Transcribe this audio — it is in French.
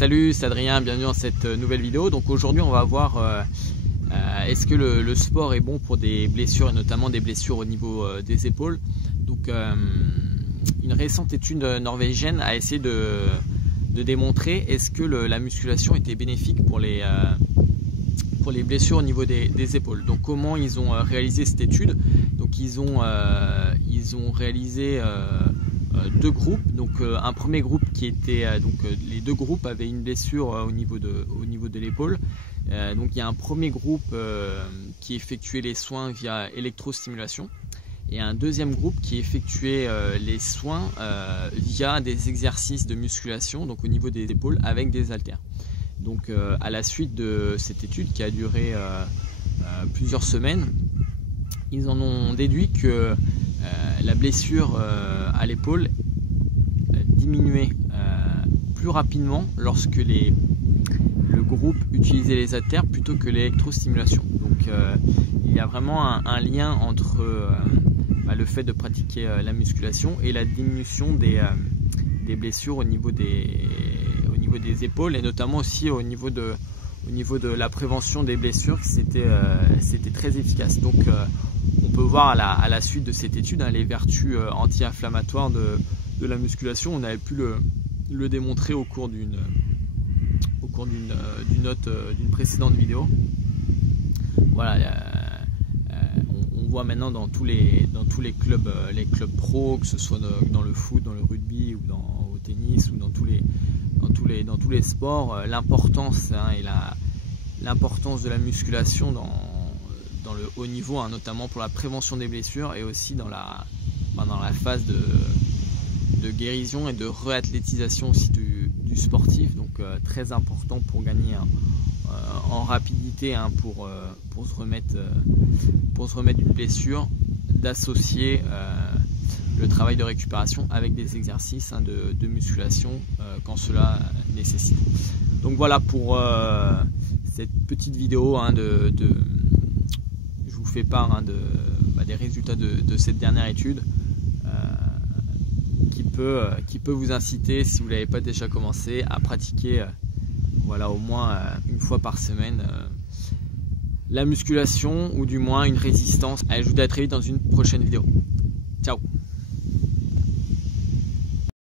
Salut, c'est Adrien, bienvenue dans cette nouvelle vidéo. Donc aujourd'hui on va voir est-ce que le sport est bon pour des blessures et notamment des blessures au niveau des épaules. Donc une récente étude norvégienne a essayé de démontrer est-ce que la musculation était bénéfique pour les blessures au niveau des épaules. Donc comment ils ont réalisé cette étude? Donc ils ont réalisé deux groupes. Donc un premier groupe qui était les deux groupes avaient une blessure au niveau de l'épaule. Donc il y a un premier groupe qui effectuait les soins via électrostimulation et un deuxième groupe qui effectuait les soins via des exercices de musculation, donc au niveau des épaules avec des haltères. Donc à la suite de cette étude qui a duré plusieurs semaines, ils en ont déduit que la blessure à l'épaule diminuait plus rapidement lorsque le groupe utilisait les haltères plutôt que l'électrostimulation. Donc il y a vraiment un lien entre le fait de pratiquer la musculation et la diminution des blessures au niveau des épaules, et notamment aussi au niveau de la prévention des blessures. C'était très efficace. Donc on peut voir à la suite de cette étude les vertus anti-inflammatoires de la musculation. On avait pu le démontrer au cours d'une précédente vidéo. Voilà, on voit maintenant dans tous les clubs, pro, que ce soit dans le foot, dans le rugby ou au tennis ou dans tous les sports, l'importance et l'importance de la musculation dans le haut niveau, notamment pour la prévention des blessures et aussi dans la phase de guérison et de réathlétisation aussi du sportif. Donc très important pour gagner en rapidité, pour se remettre d'une blessure, d'associer le travail de récupération avec des exercices de musculation quand cela nécessite. Donc voilà pour cette petite vidéo je vous fais part des résultats de cette dernière étude qui peut vous inciter, si vous ne l'avez pas déjà commencé, à pratiquer au moins une fois par semaine la musculation, ou du moins une résistance. Allez, je vous dis à très vite dans une prochaine vidéo. Ciao!